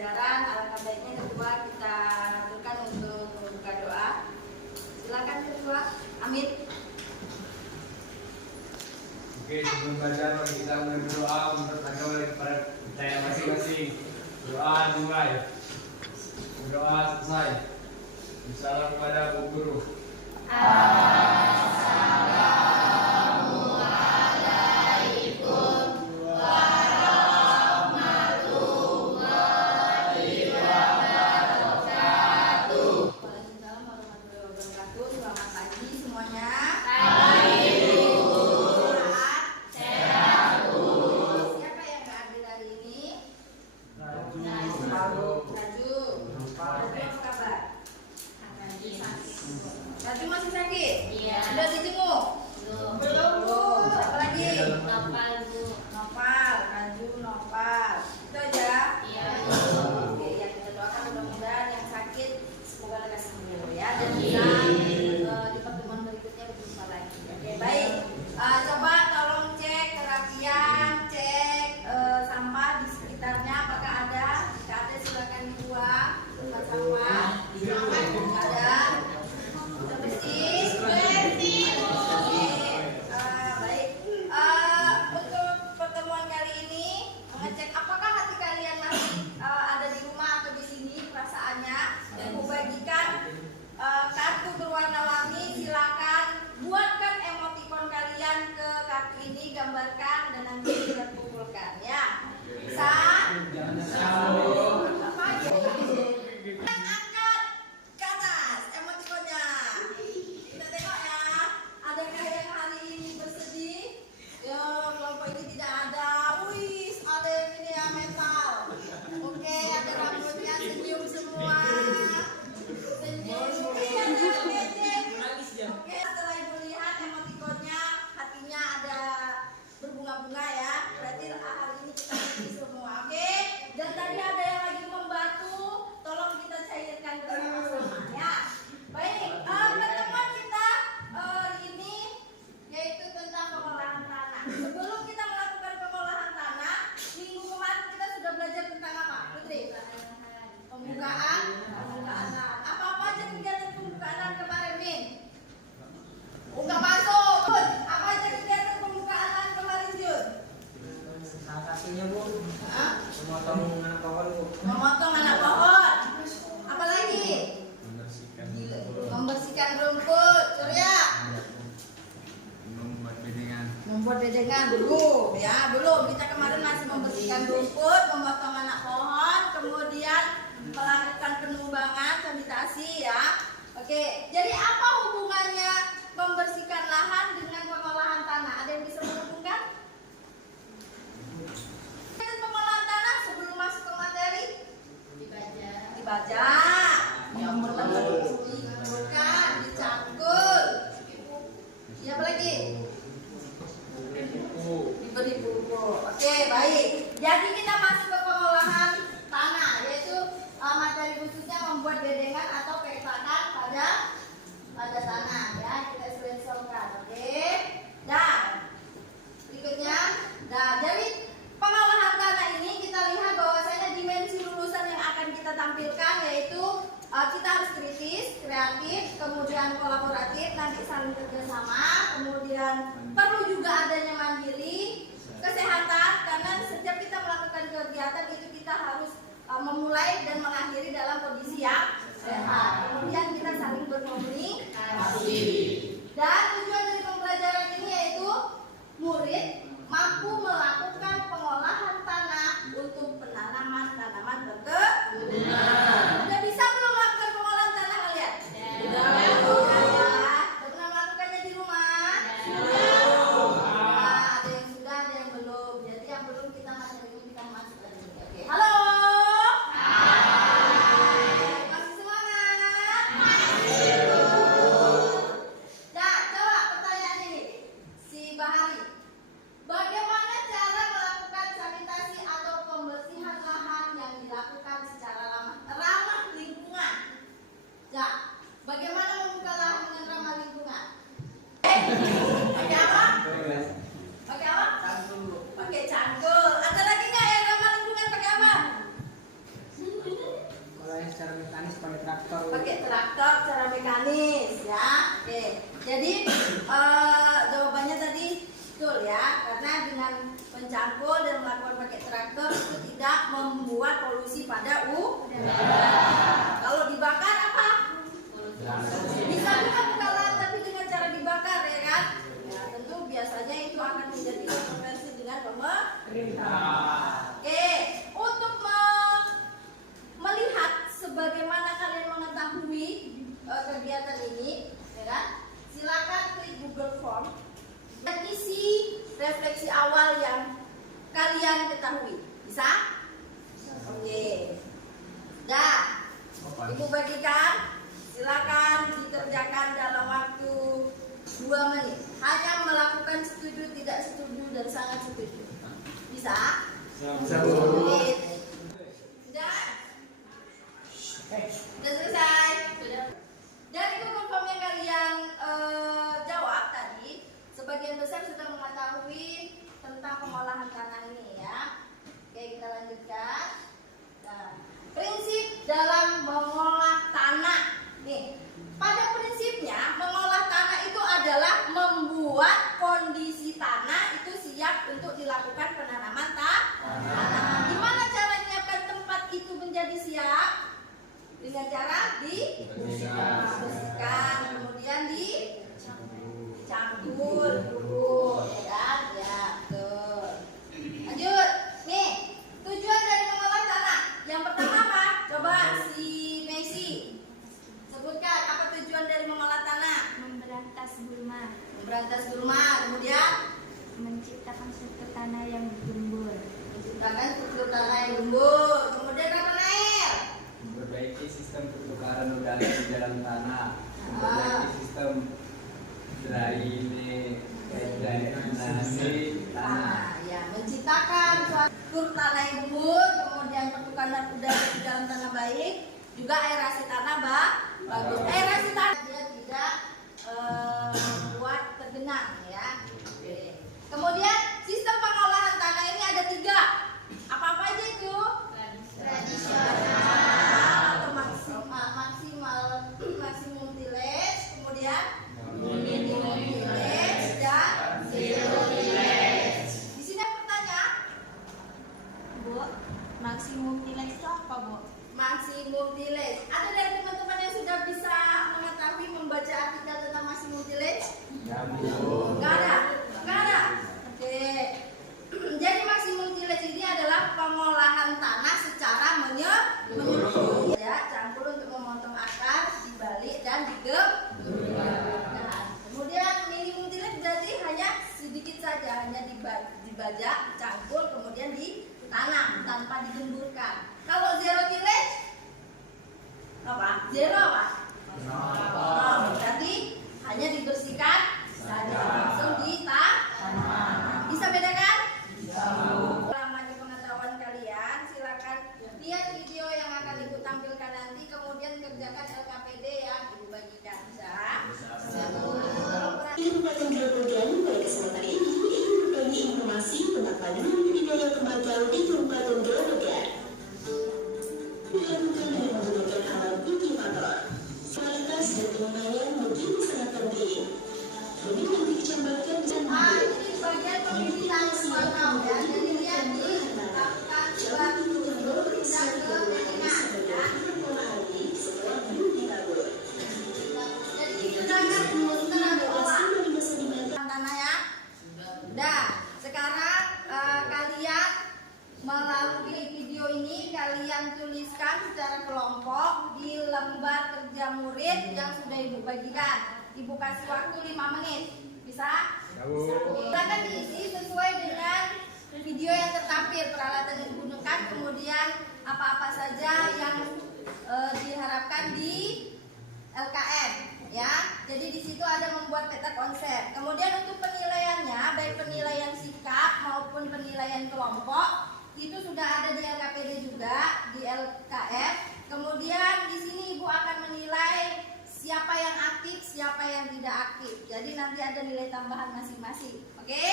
pembelajaran. Alangkah baiknya kedua kita lakukan untuk membuka doa. Silakan kedua. Amin. Oke, sebelum belajar mari kita mulai berdoa menurut agama kepada saya masing-masing. Doa dimulai. Berdoa selesai. Salam kepada Bu Guru. Raju masih sakit? Iya. Sudah dijenguk? Belum. Belum. Siapa lagi? Nopal, Bu. Nopal, Raju, Nopal. Itu aja? Iya. Oke, ya kita doakan mudah-mudahan yang sakit semoga lekas sembuh ya dan bisa di pertemuan berikutnya berjumpa lagi. Oke, baik. Coba tolong cek kerapian, cek sampah di sekitarnya apakah ada. Jika ada silakan dibuang tempat sampah. Ada. Bersih. Baik. Untuk pertemuan kali ini mengecek apakah hati kalian masih ada di rumah atau di sini perasaannya. Aku bagikan kartu berwarna-warni. Silakan buatkan emoticon kalian ke kartu ini, gambarkan dan nanti kita kumpulkan ya. Bisa? Apa aja? Angkat ke atas emoticonnya. Kita tengok ya. Adakah yang hari ini bersedih? Ya, kelompok ini tidak ada. Wih, ada yang ini ya metal. Oke, ada rambutnya senyum semua. Senyum. Iya, oke, setelah ibu lihat emoticonnya, hatinya ada berbunga-bunga ya. Berarti hari ini kita sedih semua. Oke. Dan tadi ada yang lagi membatu, tolong kita cairkan bersama-sama ya. Baik, pertemuan kita ini yaitu tentang pengolahan tanah. Sebelum kita melakukan pengolahan tanah, minggu kemarin kita sudah belajar tentang apa, Putri? Pembukaan tanah. Apa-apa aja kegiatan pembukaan tanah kemarin, Min? Nggak masuk. Jun, apa aja kegiatan pembukaan tanah kemarin, Jun? Salah satunya, Bu, Hah? memotong anak pohon, Bu. Memotong anak pohon. Apa lagi? Membersihkan rumput. Surya. Membuat bedengan. Membuat bedengan dulu ya. Belum, kita kemarin masih membersihkan rumput, memotong anak pohon, kemudian melakukan penumbangan, sanitasi ya. Oke, jadi apa hubungannya membersihkan lahan dengan pengolahan tanah? Ada yang bisa menghubungkan? Pengolahan tanah sebelum masuk ke materi dibaca, yang bukan dicangkul. Siapa lagi? Diberi buku. Oke, baik. Jadi kita masuk ke pengolahan tanah, yaitu materi khususnya membuat bedengan atau petakan pada tanah ya. Kita screenshotkan. Oke. Dan berikutnya, dari pengolahan tanah ini kita lihat bahwasanya dimensi lulusan yang akan kita tampilkan yaitu kita harus kritis, kreatif, kemudian kolaboratif, nanti saling kerjasama, kemudian perlu juga adanya mandiri, kesehatan, karena setiap kita melakukan kegiatan itu kita harus memulai dan mengakhiri dalam kondisi yang sehat. Kemudian kita saling berkomunikasi. Dan tujuan dari pembelajaran ini yaitu murid mampu melakukan pengolahan tanah untuk penanaman tanaman berkebutuhan. Sudah bisa belum melakukan pengolahan tanah kalian? Sudah. Sudah pernah melakukannya di rumah? Sudah. Ada yang sudah, ada yang belum. Jadi yang belum kita masukkan ini. Oke. Halo. Masih semangat? Nah, coba pertanyaan ini. Si Bahari. Bagaimana cara Ibu bagikan, silakan dikerjakan dalam waktu 2 menit. Hanya melakukan setuju, tidak setuju, dan sangat setuju. Bisa? Bisa. Sudah? Sudah selesai? Sudah. Dari Google Form yang kalian jawab tadi, sebagian besar sudah mengetahui tentang pengolahan tanah ini ya. Oke, kita lanjutkan. Nah, prinsip dalam mengolah tanah. Nih, pada prinsipnya mengolah tanah itu adalah membuat kondisi tanah itu siap untuk dilakukan penanaman tanah. Gimana cara menyiapkan tempat itu menjadi siap? Dengan cara dibersihkan, kemudian dicampur dulu, ya kan? Ya, betul. Lanjut. Nih, tujuan dari mengolah tanah. Yang pertama apa? Coba si Messi sebutkan apa tujuan dari mengolah tanah? Memberantas gulma, Memberantas gulma, kemudian menciptakan struktur tanah yang gembur, menciptakan struktur tanah yang gembur, kemudian apa Nail? Memperbaiki sistem pertukaran udara di dalam tanah. Memperbaiki sistem drainase tanah. Ya, menciptakan struktur tanah yang gembur, kemudian pertukaran udara di dalam tanah baik, juga aerasi tanah bagus. Aerasi tanah dia tidak membuat tergenang ya. Oke. Kemudian sistem pengolahan tanah ini ada 3. Apa aja itu? Tradisional, maksimum tillage, kemudian minimum tillage dan zero tillage. Di sini ada pertanyaan. Bu. Maksimum tillage itu apa, Bu? Maksimum tillage. Ada dari teman-teman yang sudah bisa mengetahui membaca artikel tentang maksimum tillage? Enggak ada. Oke. Jadi maksimum tillage ini adalah pengolahan tanah secara menyeluruh ya, campur untuk memotong akar, dibalik dan digembur. Kemudian minimum tillage berarti hanya sedikit saja, hanya dibajak, campur, kemudian ditanam tanpa digemburkan. Kalau zero tillage apa? Zero apa? Berarti hanya dibersihkan saja, langsung ditanam. Bisa bedakan? Selama di pengetahuan kalian, silakan lihat video yang akan Ibu tampilkan nanti, kemudian kerjakan LKPD yang Ibu bagikan. Bisa? Merupakan program pada kesempatan ini ingin berbagi informasi tentang panduan budidaya tembakau di Kabupaten Grobogan. Dilakukan dengan menggunakan alat kultivator. Kualitas dan pengembangan begitu sangat penting. Lebih lanjut dicambahkan dan Ini bagian pembibitan tembakau ya. Jadi lihat di lakukan batu dulu tidak ke bedengan ya. Jadi digunakan untuk olah tanah ya. Udah. Sekarang kalian melalui video ini kalian tuliskan secara kelompok di lembar kerja murid yang sudah Ibu bagikan. Ibu kasih waktu 5 menit. Bisa? Silakan diisi sesuai dengan video yang tertampil, peralatan yang digunakan, kemudian apa-apa saja yang diharapkan di LKM ya. Jadi di situ ada membuat peta konsep. Kemudian untuk penilaiannya, baik penilaian sikap maupun penilaian kelompok itu sudah ada di LKPD juga, di LKF. Kemudian di sini Ibu akan menilai siapa yang aktif, siapa yang tidak aktif. Jadi nanti ada nilai tambahan masing-masing. Oke?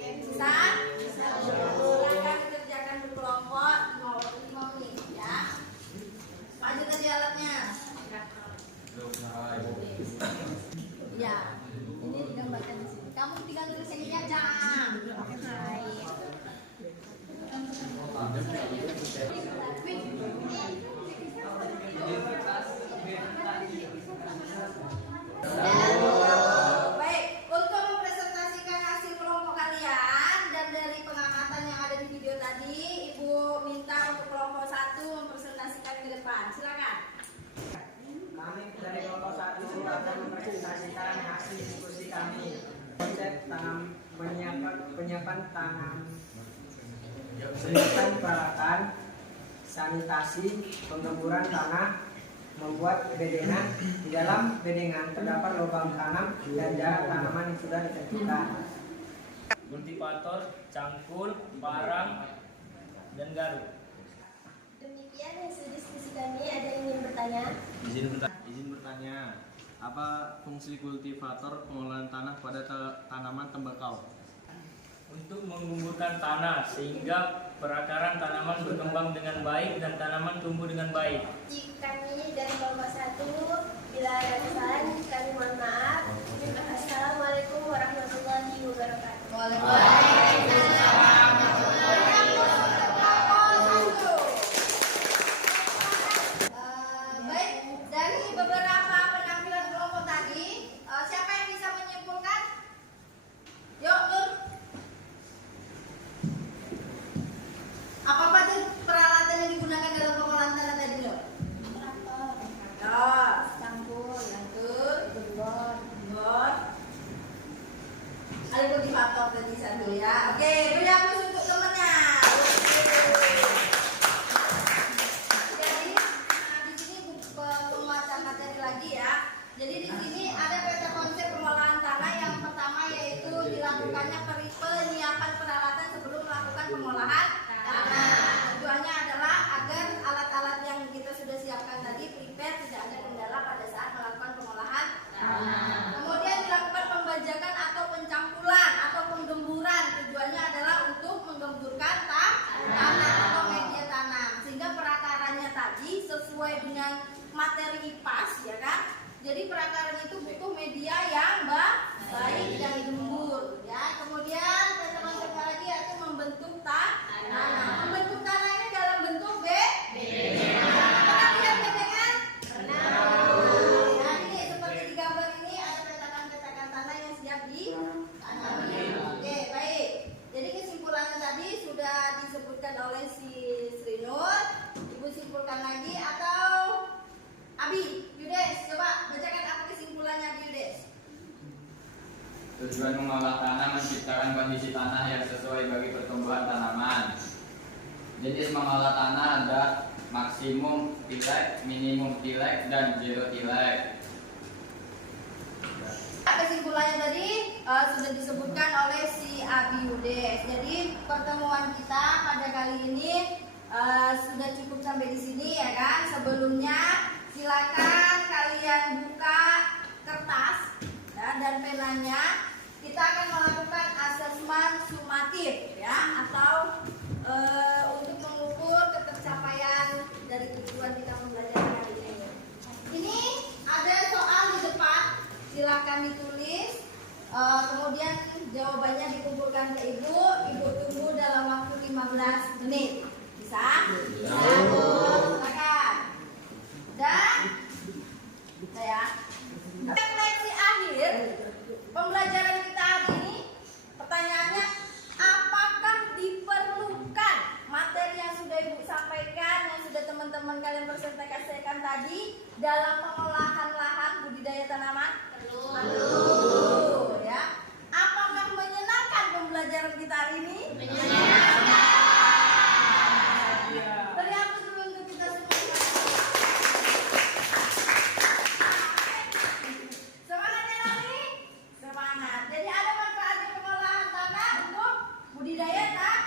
Bisa? Silakan dikerjakan berkelompok 5 menit ya. Lanjut tadi alatnya. Ya, ini digambarkan di sini. Kamu tinggal tulis yang ini aja. Baik, untuk mempresentasikan hasil kelompok kalian dan dari pengamatan yang ada di video tadi, Ibu minta untuk kelompok 1 mempresentasikan ke depan. Silakan. Kami dari kelompok 1 akan mempresentasikan hasil diskusi kami. Konsep penyiapan tanam, penyiapan peralatan, sanitasi, penggemburan tanah, membuat bedengan. Di dalam bedengan terdapat lubang tanam dan jarak tanaman yang sudah ditentukan. Kultivator, cangkul, parang, dan garuk. Demikian hasil diskusi kami. Ada yang ingin bertanya? Izin bertanya, apa fungsi kultivator pengolahan tanah pada tanaman tembakau? Untuk menggumburkan tanah sehingga perakaran tanaman berkembang dengan baik dan tanaman tumbuh dengan baik. Kami dari Kelompok 1, bila ada kesalahan kami mohon maaf. Assalamualaikum warahmatullahi wabarakatuh. Waalaikumsalam. Baik, dari beberapa penampilan kelompok tadi, siapa yang bisa menyimpulkan? Yuk, Nur. Apa tuh peralatan yang digunakan dalam pengolahan tanah tadi lo? Traktor, cangkul, gembor. Ada kultivator tadi satu ya. Oke, beri aplaus untuk temannya. Jadi di sini penguatan materi lagi ya. Jadi di sini ada peta konsep pengolahan tanah. Yang pertama yaitu dilakukannya penyiapan peralatan sebelum melakukan pengolahan tanah. Tujuannya adalah agar alat-alat yang kita sudah siapkan tadi prepare tidak ada kendala pada saat melakukan pengolahan tanah. Kemudian dilakukan pembajakan atau pencampulan atau penggemburan. Tujuannya adalah untuk menggemburkan tanah atau media tanam sehingga perakarannya tadi sesuai dengan materi IPAS ya kan. Jadi perakaran itu butuh media yang baik dan gembur ya. Kemudian konsep lagi yaitu membentuk tanah. Membentuk tanah ini dalam bentuk pernah lihat bedengan? Ya, ini seperti di gambar ini ada petakan-petakan tanah yang siap ditanami. Oke, baik. Jadi kesimpulannya tadi sudah disebutkan oleh si Sri Nur. Ibu simpulkan lagi atau Abi, Yudes, coba bacakan apa kesimpulannya Abi Yudes. Tujuan mengolah tanah menciptakan kondisi tanah yang sesuai bagi pertumbuhan tanaman. Jenis mengolah tanah ada maksimum tilek, minimum tilek, dan zero tilek. Kesimpulannya tadi sudah disebutkan oleh si Abi Yudes. Jadi pertemuan kita pada kali ini sudah cukup sampai di sini ya kan. Sebelumnya silakan kalian buka kertas ya, dan penanya. Kita akan melakukan asesmen sumatif ya, atau untuk mengukur ketercapaian dari tujuan kita pembelajaran kali ini. Ini ada soal di depan, silakan ditulis. Kemudian jawabannya dikumpulkan ke ibu. Ibu tunggu dalam waktu 15 menit. Bisa? Bisa. Silakan. Dan saya refleksi akhir pembelajaran kita hari ini, pertanyaannya, apakah diperlukan materi yang sudah ibu sampaikan, yang sudah teman-teman kalian presentasikan tadi dalam pengolahan lahan budidaya tanaman? Perlu. Ya. Apakah menyenangkan pembelajaran kita hari ini? Menyenangkan. Beri aplaus dulu untuk kita semua. Semangat ya Nani? Semangat. Jadi ada manfaatnya pengolahan tanah untuk budidaya tanah.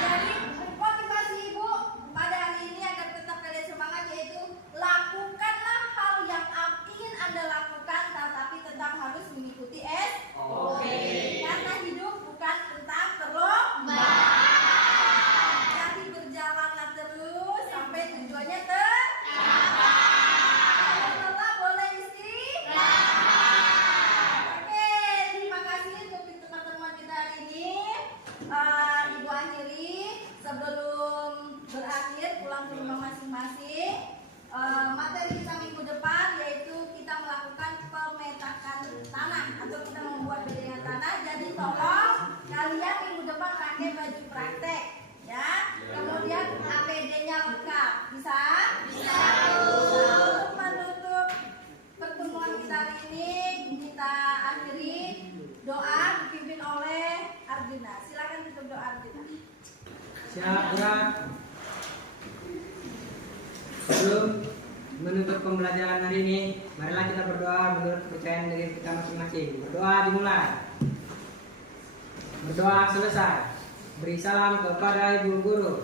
Jadi motivasi ibu pada hari ini agar tetap kalian semangat yaitu lakukanlah hal yang ingin Anda lakukan, tetapi tetap harus mengikuti SOP. Karena hidup bukan tentang terlomba. Jadi berjalanlah terus sampai tujuannya tercapai. Setelah boleh istirahat. Oke, terima kasih untuk teman-teman kita hari ini. Ibu akhiri sebelum berakhir pulang ke rumah masing-masing. Materi kita minggu depan yaitu kita melakukan pemetakan tanah atau kita membuat bedengan tanah. Jadi tolong kalian minggu depan pakai baju praktek ya. Kemudian APD-nya lengkap. Bisa? Bisa. Untuk menutup pertemuan kita hari ini kita akhiri doa dipimpin oleh Arjuna. Silakan tutup doa Arjuna. Siap, ya. Sebelum menutup pembelajaran hari ini, marilah kita berdoa menurut kepercayaan diri kita masing-masing. Berdoa dimulai. Berdoa selesai. Beri salam kepada ibu guru.